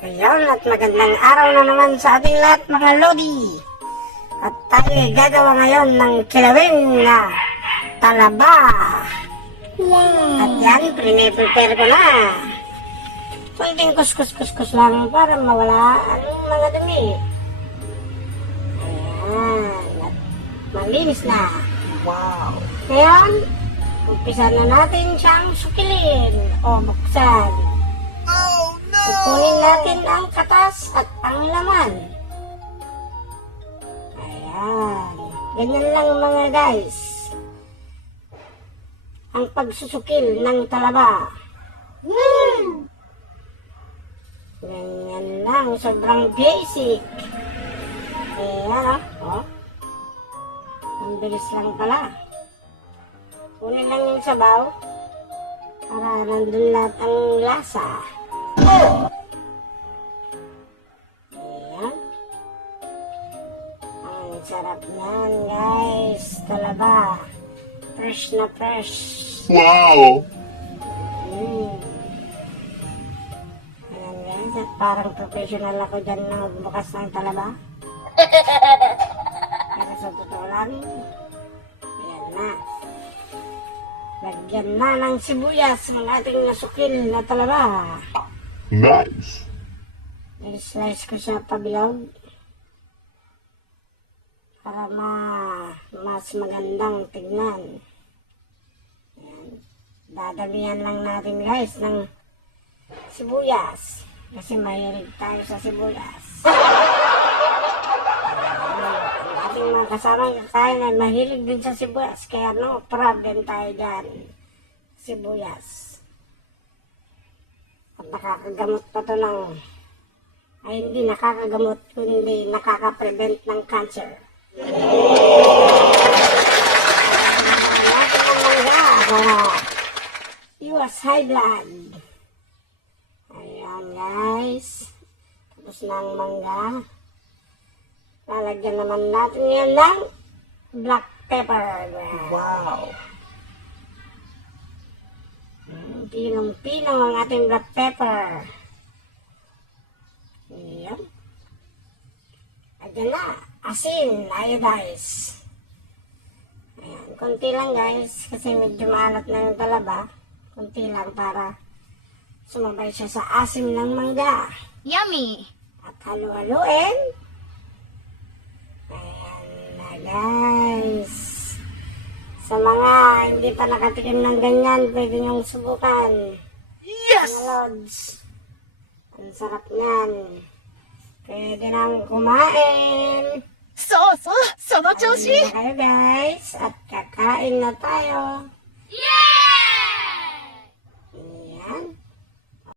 Ngayon at magandang araw na naman sa ating lahat mga Lodi. At tayo ay gagawa ngayon ng kilawin na talaba. Wow. At yan, prepare ko na. Kunting kuskus lang para mawala ang mga dumi. Ayan, at malinis na. Wow. Ngayon, umpisa na natin siyang sukilin o buksan. Kukunin natin ang katas at ang laman. Ayan. Ganyan lang mga guys. Ang pagsusukil ng talaba. Ganyan lang. Sobrang basic. Ayan o. Ang bilis lang pala. Kunin lang yung sabaw para nandun lahat ang lasa. Ayan. Ang sarap yan guys. Talaba. Fresh na fresh. Wow! Ayan guys. At parang professional ako dyan na magbukas ng talaba. Pero sa totoo lang. Ayan na. Lagyan na ng sibuyas ang ating nasukil na talaba. Nice! I-slice ko siya pabilog para mas magandang tignan. Ayan. Dadamihan lang natin guys ng sibuyas kasi mahilig tayo sa sibuyas. Ang ating mga kasamang kakain ay mahilig din sa sibuyas kaya no problem tayo dyan. Sibuyas. At nakakagamot pa to ng ay hindi nakakagamot kundi nakaka-prevent ng cancer. Natin ang mangga para iwas high blood. Ayan guys. Tapos na ang mangga. Lalagyan naman natin yan ng black pepper. Wow! Pinong-pinong ang ating black pepper. Ayan. Ayan na. Asin. Iodize. Ayan. Kunti lang guys. Kasi medyo maalat na yung talaba. Kunti lang para sumabay siya sa asim ng mangga. Yummy! At halu-haluin. Ayan na guys. Sa mga hindi pa nakatikim ng ganyan, pwede niyong subukan. Yes! Mga lods. Ang sarap niyan. Pwede nang kumain. So, その調子 Kain na kayo guys. At kakain na tayo.